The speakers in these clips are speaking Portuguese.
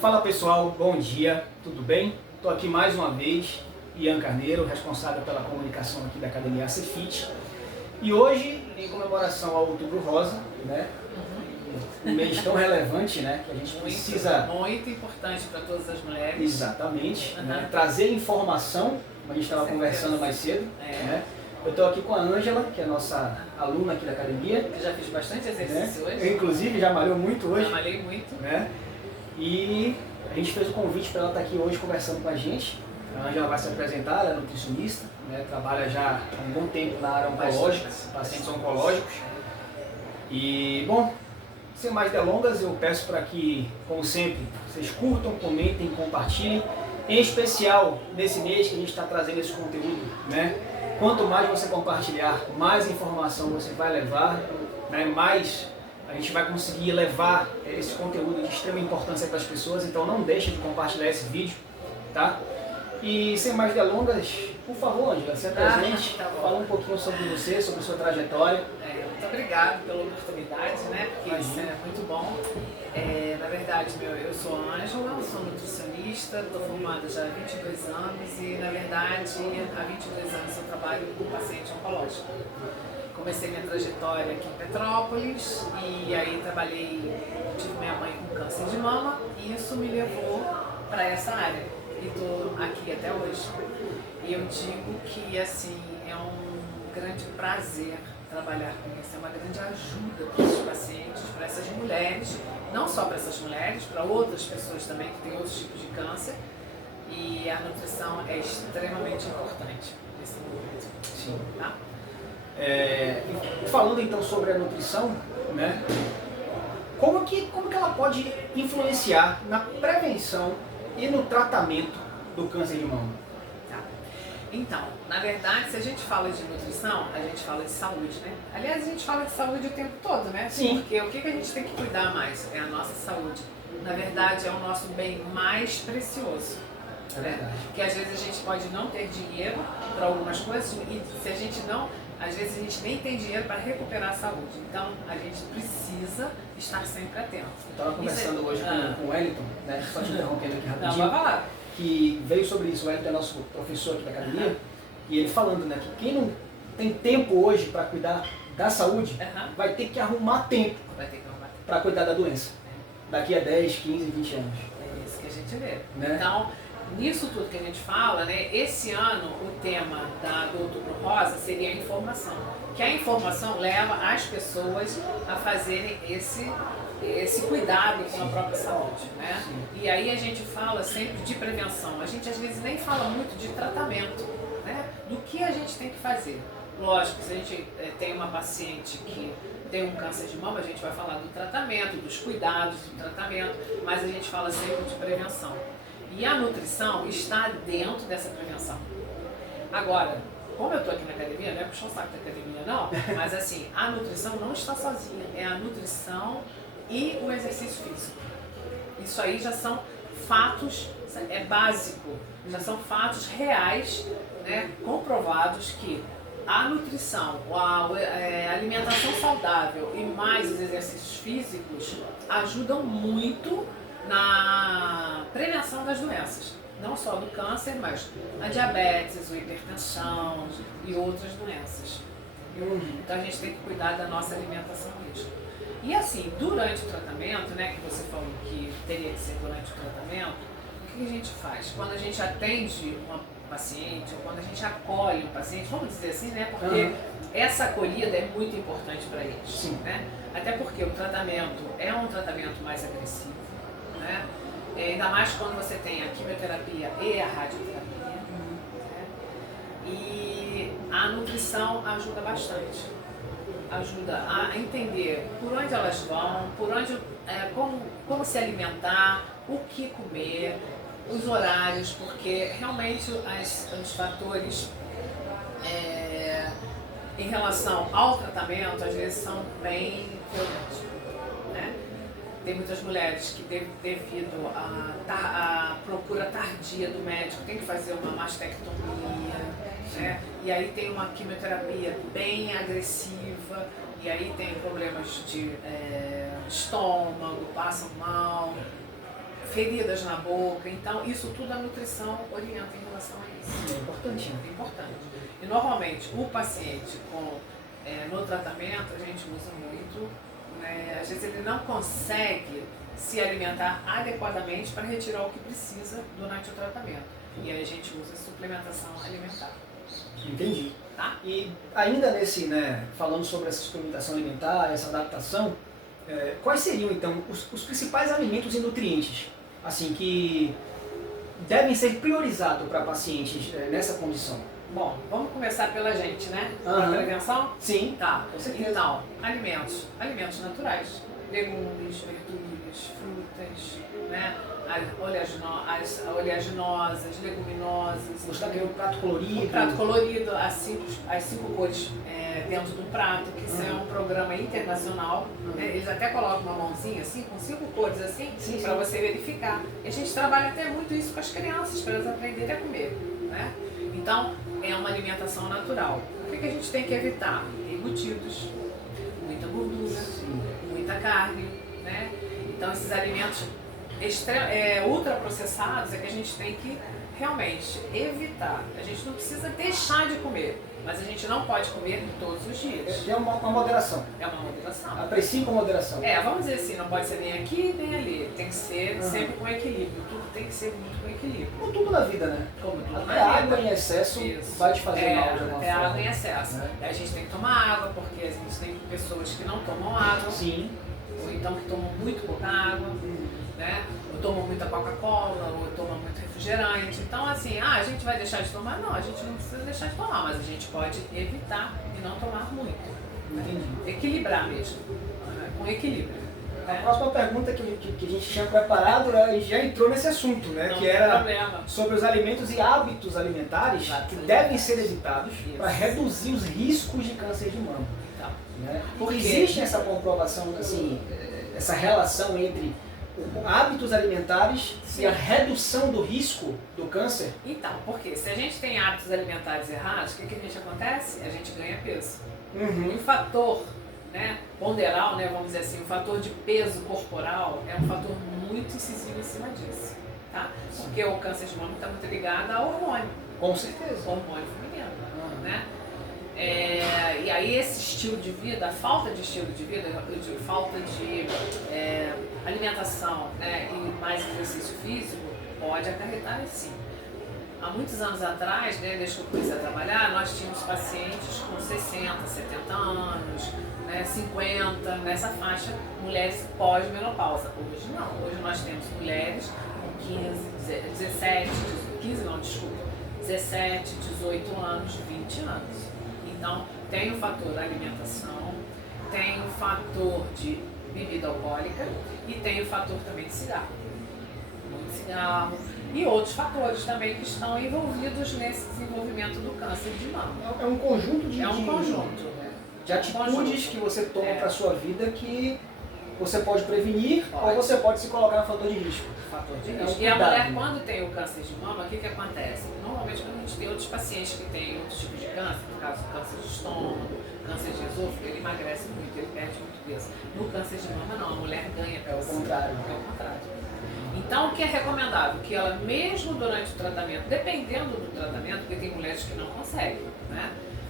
Fala pessoal, bom dia, tudo bem? Estou aqui mais uma vez, Ian Carneiro, responsável pela comunicação aqui da Academia ACFIT. E hoje, em comemoração ao Outubro Rosa, né? Um mês tão relevante, né? Que a gente precisa... Muito importante para todas as mulheres. Exatamente. Né? Trazer informação, como a gente estava conversando mais cedo. Né? Eu estou aqui com a Ângela, que é a nossa aluna aqui da academia. Eu já fiz bastante exercício hoje. Eu, inclusive, já malhou muito hoje. Já malhei muito. Né? E a gente fez o convite para ela estar aqui hoje conversando com a gente. A Ângela vai se apresentar, ela é nutricionista, né? Trabalha já há um bom tempo na área oncológica, pacientes oncológicos. E, bom, sem mais delongas, eu peço para que, como sempre, vocês curtam, comentem, compartilhem. Em especial, nesse mês que a gente está trazendo esse conteúdo, né? Quanto mais você compartilhar, mais informação você vai levar, né? Mais a gente vai conseguir levar esse conteúdo de extrema importância para as pessoas. Então não deixe de compartilhar esse vídeo, tá? E sem mais delongas, por favor, Ângela, se apresente, fala um pouquinho sobre você, sobre sua trajetória. Muito obrigado pela oportunidade, né? Porque isso é muito bom. Na verdade, eu sou Ângela, sou nutricionista, estou formada já há 22 anos e, na verdade, há 22 anos eu trabalho com paciente oncológico. Comecei minha trajetória aqui em Petrópolis e aí tive minha mãe com câncer de mama e isso me levou para essa área e estou aqui até hoje. E eu digo que assim é um grande prazer trabalhar com isso, é uma grande ajuda para esses pacientes, para essas mulheres, não só para essas mulheres, para outras pessoas também que têm outros tipos de câncer, e a nutrição é extremamente importante nesse momento. Sim. Tá? Falando então sobre a nutrição, né? Como que ela pode influenciar na prevenção e no tratamento do câncer de mama? Então, na verdade, se a gente fala de nutrição, a gente fala de saúde, né? Aliás, a gente fala de saúde o tempo todo, né? Sim. Porque o que a gente tem que cuidar mais? É a nossa saúde. Na verdade, é o nosso bem mais precioso. É verdade. Porque às vezes a gente pode não ter dinheiro para algumas coisas e se a gente não... Às vezes a gente nem tem dinheiro para recuperar a saúde. Então, a gente precisa estar sempre atento. Eu estava conversando hoje com o Wellington, né? Só te interrompendo aqui rapidinho. Não, vai falar. Que veio sobre isso. O Wellington é nosso professor aqui da academia. E ele falando, né, que quem não tem tempo hoje para cuidar da saúde, vai ter que arrumar tempo para cuidar da doença. Daqui a 10, 15, 20 anos. É isso que a gente vê. Né? Então, nisso tudo que a gente fala, né, esse ano o tema do Outubro Rosa seria a informação. Que a informação leva as pessoas a fazerem esse cuidado com a própria saúde, né? E aí a gente fala sempre de prevenção. A gente às vezes nem fala muito de tratamento, né? Do que a gente tem que fazer. Lógico, se a gente tem uma paciente que tem um câncer de mama, a gente vai falar do tratamento, dos cuidados do tratamento, mas a gente fala sempre de prevenção. E a nutrição está dentro dessa prevenção. Agora, como eu estou aqui na academia, não é puxar o saco da academia não, mas assim, a nutrição não está sozinha, é a nutrição e o exercício físico. Isso aí já são fatos, é básico, já são fatos reais, né, comprovados que a nutrição, a alimentação saudável e mais os exercícios físicos ajudam muito na prevenção das doenças, não só do câncer, mas a diabetes, a hipertensão e outras doenças. Então a gente tem que cuidar da nossa alimentação mesmo. E assim, durante o tratamento, né, que você falou que teria que ser durante o tratamento, o que a gente faz? Quando a gente atende uma paciente, ou quando a gente acolhe um paciente, vamos dizer assim, né, porque essa acolhida é muito importante para eles. Sim. Né? Até porque o tratamento é um tratamento mais agressivo, né? Ainda mais quando você tem a quimioterapia e a radioterapia. Né? E a nutrição ajuda bastante. Ajuda a entender por onde elas vão, como se alimentar, o que comer, os horários, porque realmente os fatores em relação ao tratamento às vezes são bem violentos. Né? Tem muitas mulheres que, devido à procura tardia do médico, tem que fazer uma mastectomia, né? E aí tem uma quimioterapia bem agressiva, e aí tem problemas de estômago, passam mal, feridas na boca. Então, isso tudo a nutrição orienta em relação a isso. É importante. É importante. E normalmente o paciente no tratamento, a gente usa muito, né, às vezes ele não consegue se alimentar adequadamente para retirar o que precisa durante o tratamento. E aí a gente usa suplementação alimentar. Entendi. Tá? E ainda nesse, né, falando sobre essa suplementação alimentar, essa adaptação, quais seriam então os principais alimentos e nutrientes assim que devem ser priorizados para pacientes nessa condição? Bom, vamos começar pela gente, né? Aham. A prevenção? Sim, Tá. com certeza. Então, alimentos naturais, legumes, verduras, frutas, né? As oleaginosas, leguminosas. Você está querendo um prato colorido? Um prato colorido, as cinco cores dentro do prato, que isso é um programa internacional. Né? Eles até colocam uma mãozinha assim, com 5 cores assim, para você verificar. E a gente trabalha até muito isso com as crianças, para elas aprenderem a comer. Né? Então, é uma alimentação natural. O que a gente tem que evitar? Embutidos, muita gordura, muita carne. Né? Então, esses alimentos ultraprocessados é que a gente tem que realmente evitar. A gente não precisa deixar de comer, mas a gente não pode comer todos os dias. É uma moderação. É uma moderação. Aprecie com moderação. Vamos dizer assim, não pode ser nem aqui nem ali. Tem que ser sempre com equilíbrio. Tudo tem que ser muito com equilíbrio. Como tudo na vida, né? Como tudo Até na a vida. água em excesso vai te fazer mal de alguma Até forma. água em excesso. A gente tem que tomar água, porque a gente tem pessoas que não tomam água. Sim. Ou então que tomam muito pouca água. Né? Ou tomam muita Coca-Cola, ou tomam muito refrigerante. Então, assim, a gente vai deixar de tomar? Não, a gente não precisa deixar de tomar, mas a gente pode evitar e não tomar muito. Entendi. Equilibrar mesmo, com equilíbrio. A próxima pergunta que a gente tinha preparado já entrou nesse assunto, né? Não que tem era problema. sobre os alimentos e hábitos alimentares que devem ser evitados para reduzir os riscos de câncer de mama. Então, Né? Por quê? Existe essa comprovação, assim, essa relação entre hábitos alimentares e a redução do risco do câncer? Então, porque se a gente tem hábitos alimentares errados, o que a gente acontece? A gente ganha peso. E o fator ponderal, vamos dizer assim, o fator de peso corporal é um fator muito incisivo em cima disso. Tá? Porque o câncer de mama está muito ligado ao hormônio. Com certeza. Hormônio feminino. Né? E aí esse estilo de vida, a falta de estilo de vida, eu digo, falta de alimentação e mais exercício físico, pode acarretar sim. Há muitos anos atrás, desde que eu comecei a trabalhar, nós tínhamos pacientes com 60, 70 anos, 50, nessa faixa, mulheres pós-menopausa. Hoje não, hoje nós temos mulheres com 17, 18 anos, 20 anos. Então, tem o fator da alimentação, tem o fator de bebida alcoólica e tem o fator também de cigarro. Muito cigarro e outros fatores também que estão envolvidos nesse desenvolvimento do câncer de mama. É um conjunto de atitudes que você toma para a sua vida que você pode prevenir ou você pode se colocar no fator de risco. Fator de risco. E a mulher, quando tem o câncer de mama, o que acontece? Normalmente, quando a gente tem outros pacientes que têm outros tipos de câncer, no caso câncer de estômago, câncer de esôfago, ele emagrece muito, ele perde muito peso. No câncer de mama, não, a mulher ganha peso. É o contrário. É o contrário. Então, o que é recomendável? Que ela, mesmo durante o tratamento, dependendo do tratamento, porque tem mulheres que não conseguem,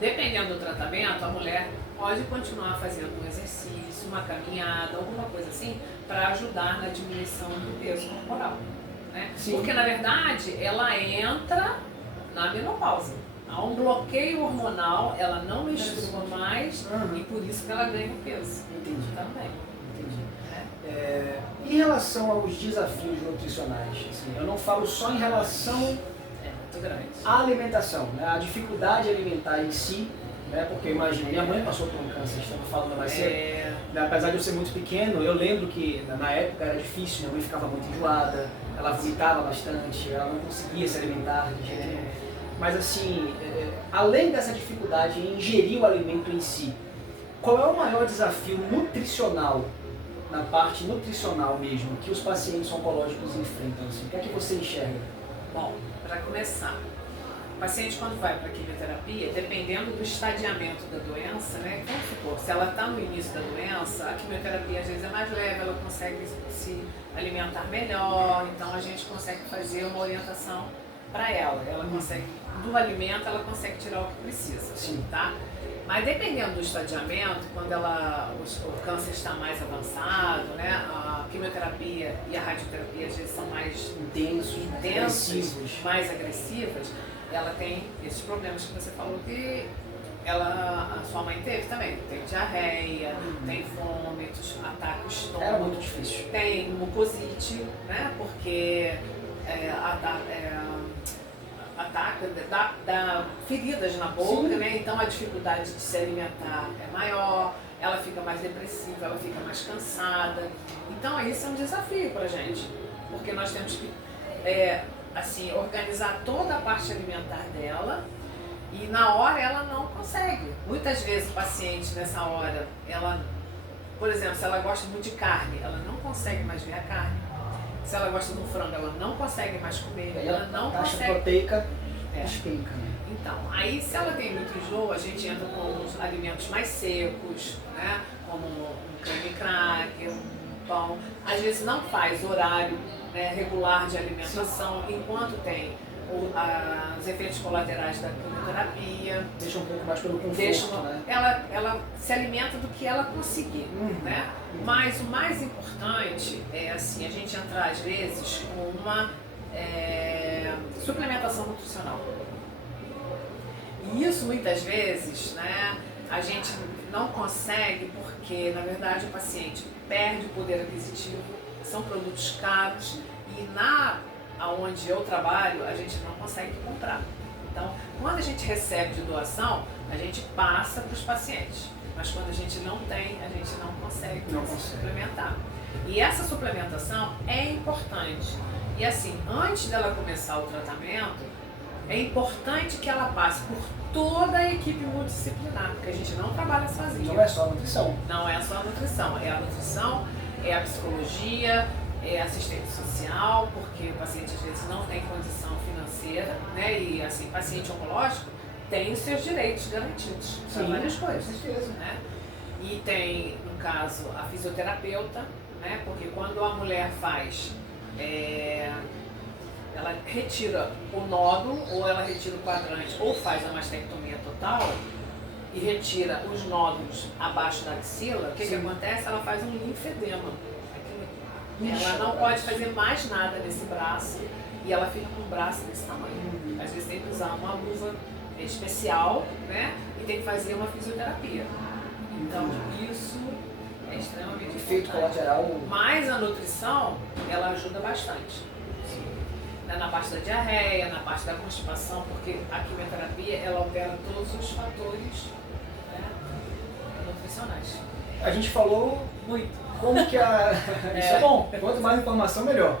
dependendo do tratamento, a mulher pode continuar fazendo um exercício, uma caminhada, alguma coisa assim, para ajudar na diminuição do peso corporal. Porque, na verdade, ela entra na menopausa. Há um bloqueio hormonal, ela não menstrua mais e por isso que ela ganha peso. Entendi. Também. Entendi. Em relação aos desafios nutricionais, assim, eu não falo só em relação muito grande. à alimentação, a dificuldade alimentar em si, porque imagina, minha mãe passou por um câncer, estamos falando mais cedo, apesar de eu ser muito pequeno, eu lembro que na época era difícil, minha mãe ficava muito enjoada, ela vomitava bastante, ela não conseguia se alimentar de jeito nenhum. Mas assim, além dessa dificuldade em ingerir o alimento em si, qual é o maior desafio nutricional, na parte nutricional mesmo, que os pacientes oncológicos enfrentam? Assim? O que é que você enxerga? Bom, para começar, paciente quando vai para a quimioterapia, dependendo do estadiamento da doença, né? Vamos supor, se ela está no início da doença, a quimioterapia às vezes é mais leve, ela consegue se alimentar melhor, então a gente consegue fazer uma orientação para ela. Ela consegue, do alimento, ela consegue tirar o que precisa, Sim. tá? Mas dependendo do estadiamento, quando o câncer está mais avançado, né? A quimioterapia e a radioterapia às vezes são mais Intensas, agressivos. mais agressivas, ela tem esses problemas que você falou que a sua mãe teve também. Tem diarreia, tem vômitos, ataque ao estômago. Era muito difícil. Tem mucosite, né? Porque ataca, dá feridas na boca, Sim. né? Então a dificuldade de se alimentar é maior, ela fica mais depressiva, ela fica mais cansada. Então isso é um desafio pra gente, porque nós temos que assim, organizar toda a parte alimentar dela e na hora ela não consegue. Muitas vezes o paciente nessa hora, por exemplo, se ela gosta muito de carne, ela não consegue mais ver a carne. Se ela gosta do frango, ela não consegue mais comer, ela não a taxa consegue. proteica despenca, né? Então, aí se ela tem muito enjoo, a gente entra com os alimentos mais secos, né? Como um creme cracker, um pão. Às vezes não faz horário, né, regular de alimentação, enquanto tem os efeitos colaterais da quimioterapia. Deixa um pouco mais pelo conforto, né? Ela se alimenta do que ela conseguir, né? Mas o mais importante é assim, a gente entrar às vezes com uma suplementação nutricional. E isso muitas vezes, né, a gente não consegue porque, na verdade, o paciente perde o poder aquisitivo, são produtos caros e aonde eu trabalho a gente não consegue comprar. Então, quando a gente recebe de doação, a gente passa para os pacientes. Mas quando a gente não tem, a gente não consegue suplementar. E essa suplementação é importante. E assim, antes dela começar o tratamento, é importante que ela passe por toda a equipe multidisciplinar, porque a gente não trabalha sozinho. Não é só a nutrição. Não é só a nutrição, é a nutrição, é a psicologia, é assistente social, porque o paciente às vezes não tem condição financeira, né? E assim, paciente oncológico tem os seus direitos garantidos para várias coisas. Com certeza. Né? E tem, no caso, a fisioterapeuta, né? Porque quando a mulher faz, ela retira o nódulo, ou ela retira o quadrante, ou faz a mastectomia total e retira os nódulos abaixo da axila, o que acontece? Ela faz um linfedema. Ela não pode fazer mais nada nesse braço e ela fica com o braço desse tamanho. Às vezes tem que usar uma luva especial, né? E tem que fazer uma fisioterapia. Então isso é extremamente Efeito importante. colateral. Mas a nutrição, ela ajuda bastante. Na parte da diarreia, na parte da constipação, porque a quimioterapia ela opera todos os fatores, né, nutricionais. A gente falou Muito. como que isso é bom. Quanto mais informação, melhor.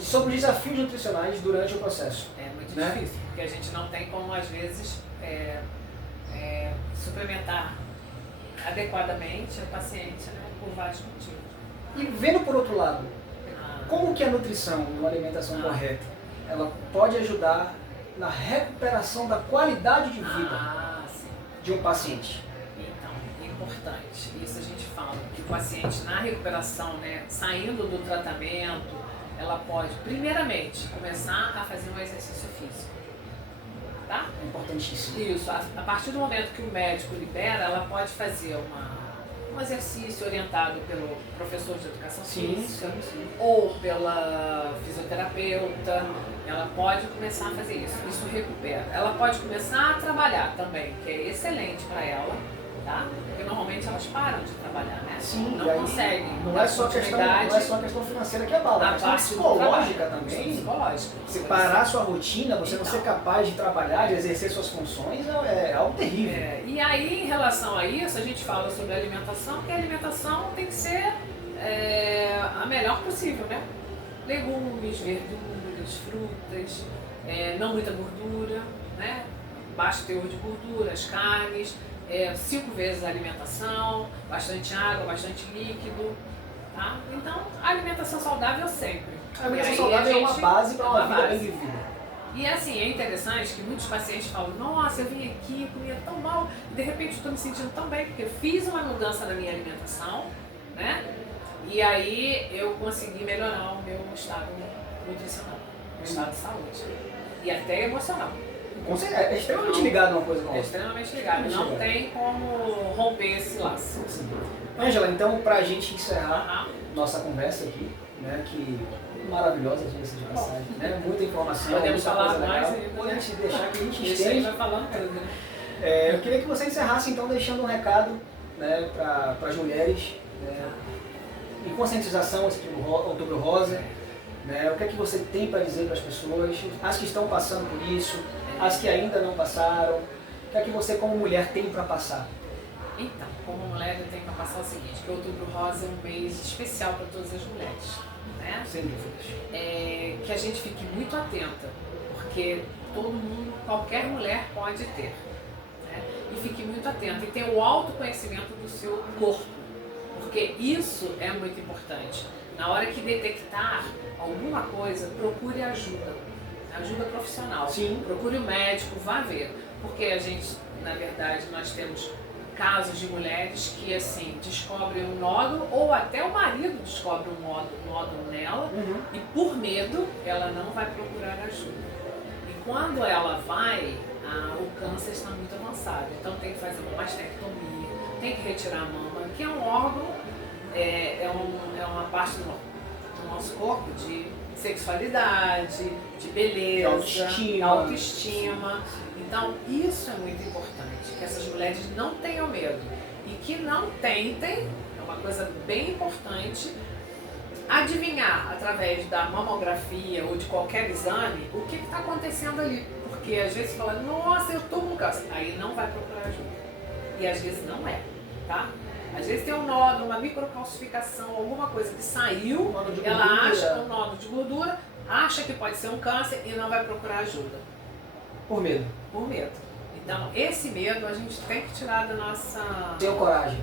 Sobre os desafios nutricionais durante o processo. É muito né? difícil, porque a gente não tem como, às vezes, suplementar adequadamente o paciente, né, por vários motivos. E vendo por outro lado, como que a nutrição e uma alimentação correta, ela pode ajudar na recuperação da qualidade de vida de um paciente? Então, é importante. Isso a gente fala, que o paciente na recuperação, né, saindo do tratamento, ela pode, primeiramente, começar a fazer um exercício físico. Tá? É importantíssimo. Isso. A partir do momento que o médico libera, ela pode fazer um exercício orientado pelo professor de educação física ou pela fisioterapeuta. Ela pode começar a fazer isso. Isso recupera. Ela pode começar a trabalhar também, que é excelente para ela, tá? Porque normalmente elas param de trabalhar, né? Sim, não conseguem. Não é só questão financeira que abala, é questão psicológica também. Psicológica. Você parar a sua rotina, você não ser capaz de trabalhar, de exercer suas funções, é algo terrível. E aí, em relação a isso, a gente fala sobre alimentação, que a alimentação tem que ser a melhor possível, né? Legumes, verduras, frutas, não muita gordura, né? Baixo teor de gordura, as carnes, 5 vezes a alimentação, bastante água, bastante líquido, tá? Então, a alimentação saudável sempre. A alimentação saudável é uma base para uma vida bem vivida. E assim, é interessante que muitos pacientes falam, nossa, eu vim aqui, comia tão mal, e de repente estou me sentindo tão bem, porque eu fiz uma mudança na minha alimentação, né? E aí eu consegui melhorar o meu estado nutricional, meu estado de saúde. E até emocional. É extremamente ligado uma coisa com a outra. É extremamente ligado. Não tem como romper esse laço. Ângela, então pra gente encerrar nossa conversa aqui, né, que maravilhosa, diga-se de passagem, né? Muita informação, podemos muita falar coisa mais legal. Pode deixar que a gente Isso aí estende. vai falando tudo, né? Eu queria que você encerrasse então deixando um recado, né, para as mulheres, né, em conscientização esse Outubro Rosa, né, o que é que você tem para dizer para as pessoas, as que estão passando por isso, as que ainda não passaram, o que é que você como mulher tem para passar? Então, como mulher eu tenho para passar o seguinte, que o Outubro Rosa é um mês especial para todas as mulheres, né? Sem dúvidas. Que a gente fique muito atenta, porque todo mundo, qualquer mulher pode ter, né? E fique muito atenta e tenha o autoconhecimento do seu corpo, porque isso é muito importante. Na hora que detectar alguma coisa, procure ajuda profissional. Sim. Procure o médico, vá ver, porque a gente, na verdade, nós temos casos de mulheres que assim descobrem um nódulo ou até o marido descobre um nódulo nela e por medo ela não vai procurar ajuda. E quando ela vai, o câncer está muito avançado, então tem que fazer uma mastectomia, tem que retirar a mama, que é um órgão, é uma parte do nosso corpo de sexualidade, de beleza, de autoestima. Então, isso é muito importante, que essas mulheres não tenham medo e que não tentem, é uma coisa bem importante, adivinhar através da mamografia ou de qualquer exame o que está acontecendo ali. Porque às vezes fala, nossa, eu estou com câncer. Aí não vai procurar ajuda. E às vezes não é, tá? Às vezes tem um nódulo, uma microcalcificação, alguma coisa que saiu, ela acha um nódulo de gordura, acha que pode ser um câncer e não vai procurar ajuda. Por medo. Por medo. Então, esse medo a gente tem que tirar da nossa... Tenha coragem.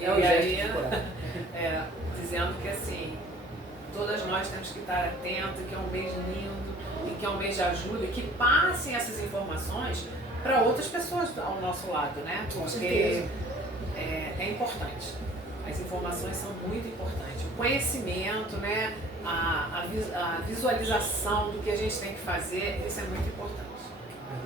E um aí, gesto de coragem. dizendo que assim, todas nós temos que estar atentos, que é um mês lindo, e que é um mês de ajuda, e que passem essas informações para outras pessoas ao nosso lado, né? Porque é importante. As informações são muito importantes. O conhecimento, né? A visualização do que a gente tem que fazer, isso é muito importante.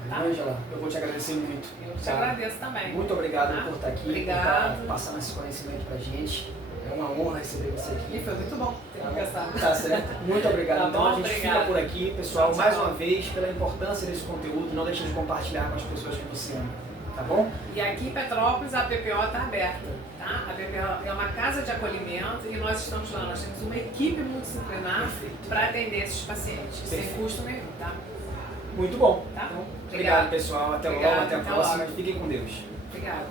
Tá? Ângela, eu vou te agradecer muito. Eu te agradeço também. Muito obrigado por estar aqui, Obrigado. por estar passando esse conhecimento pra gente. É uma honra receber você aqui. E foi muito bom ter conversado. Tá certo. Muito obrigado. Tá Então bom? a gente Obrigada. fica por aqui, pessoal, Tchau, mais tchau. uma vez, pela importância desse conteúdo. Não deixe de compartilhar com as pessoas que você ama. Tá bom? E aqui em Petrópolis a PPO está aberta, tá? A PPO é uma casa de acolhimento e nós estamos lá, nós temos uma equipe multidisciplinar para atender esses pacientes, sem custo nenhum, tá? Muito bom. Tá? Então, obrigado, pessoal. Até logo, até a próxima. logo. Fiquem com Deus. Obrigada.